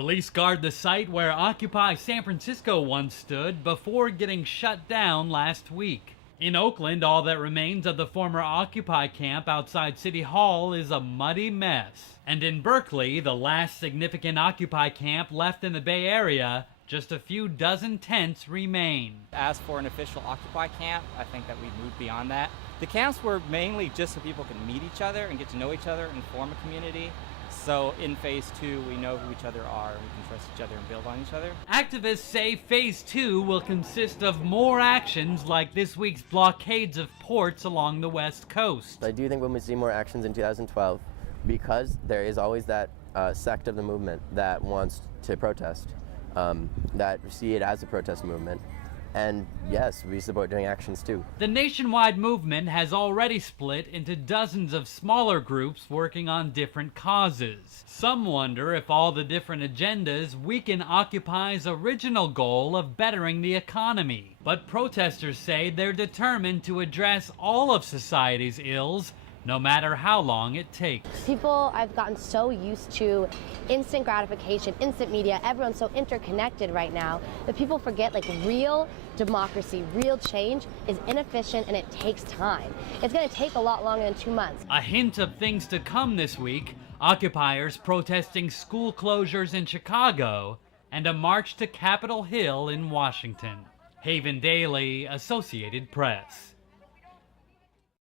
Police guard the site where Occupy San Francisco once stood before getting shut down last week. In Oakland, all that remains of the former Occupy camp outside City Hall is a muddy mess. And in Berkeley, the last significant Occupy camp left in the Bay Area, just a few dozen tents remain. As for an official Occupy camp, I think that we've moved beyond that. The camps were mainly just so people can meet each other and get to know each other and form a community. So in phase 2, we know who each other are, and we can trust each other and build on each other. Activists say phase 2 will consist of more actions like this week's blockades of ports along the West Coast. I do think we'll see more actions in 2012 because there is always that sect of the movement that wants to protest, that see it as a protest movement. And yes, we support doing actions too. The nationwide movement has already split into dozens of smaller groups working on different causes. Some wonder if all the different agendas weaken Occupy's original goal of bettering the economy. But protesters say they're determined to address all of society's ills, no matter how long it takes. People, I've gotten so used to instant gratification, instant media, everyone's so interconnected right now that people forget like real democracy, real change is inefficient and it takes time. It's going to take a lot longer than 2 months. A hint of things to come this week: occupiers protesting school closures in Chicago and a march to Capitol Hill in Washington. Haven Daily, Associated Press.